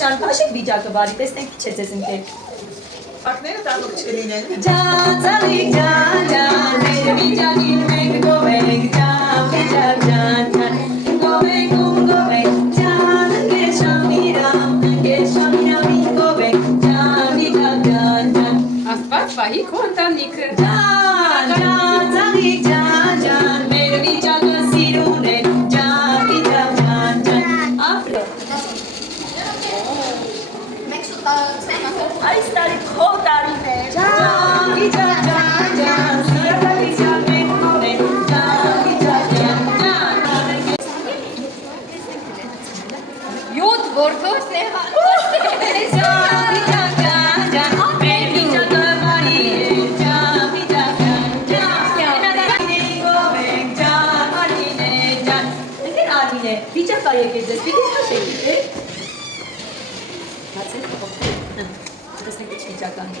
Շուշան, հաշիկ վիճակը բարի, տեսնենք քիչ է ձեզ ընկեր։ Ակները տանուկ չկլինեն։ Ջան, ծալիկ, ջան, ջան, մեր վիճակին մենք գովենք, ջան, վիճակ, ջան, ջան, գովենք, ջան, ընկեր շամիրամ, գովենք, ջան, վիճակ, ջան, ջան։ Աստված պահի քո ընտանիքը։ Ջան, ջան, ծալիկ, ջան, ջան, մեր վիճակը սիրուն է, ջան, վիճակ, ջան, ջան, ապրե։ Այս տարի քո տարին է, ջան, վիճակ, ջան, ջան, սիրալիցյան մենք ունենք, ջան, վիճակ, ջան, ջան։ 7 որդով սեղան։ Ջան, վիճակ, ջան, ջան, մեր վիճակը բարի է, ջան, վիճակ, ջան, ջան։ Գովենք, ջան, Արմինե, ջան։ Ընկեր Արմինե, վիճակ կա եկել ձեզ, պիտի հաշեք, է՞։ Բացեք, տեսնենք ինչ վիճական է։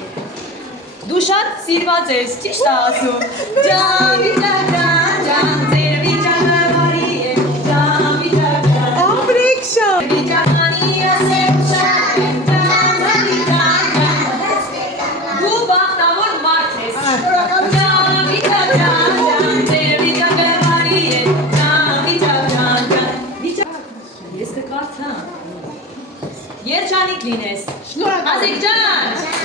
Դու շատ սիրված ես, ճիշտ է ասում։ Ջան, վիճակ, ջան, ջան, ձեր վիճակը բարի է, ջան, վիճակ, ջան։ Ամրեք շան։ Վիճականի ասեմ շատ է, ջան, վիճակ, ջան։ Դու բախտավոր մարդ ես։ Ջան, վիճակ, ջան, ջան, ձեր վիճակը բարի է, ջան, վիճակ, ջան, ջան։ Վիճակ, ես կկարդամ։ Երջանիկ լինես։ Ազիկ ջան։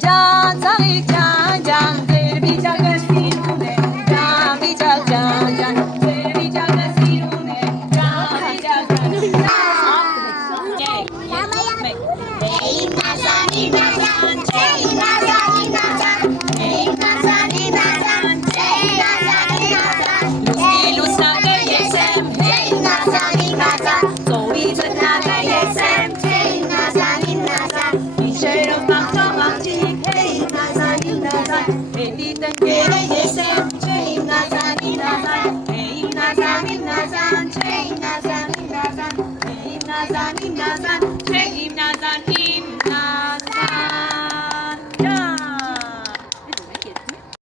Ջան, ծաղիկ, ջան, ջան, ձեր վիճակը սիրուն է, ջան, վիճակ, ջան, ջան, ձեր վիճակը սիրուն է, ջան, վիճակ, ջան, Nazan,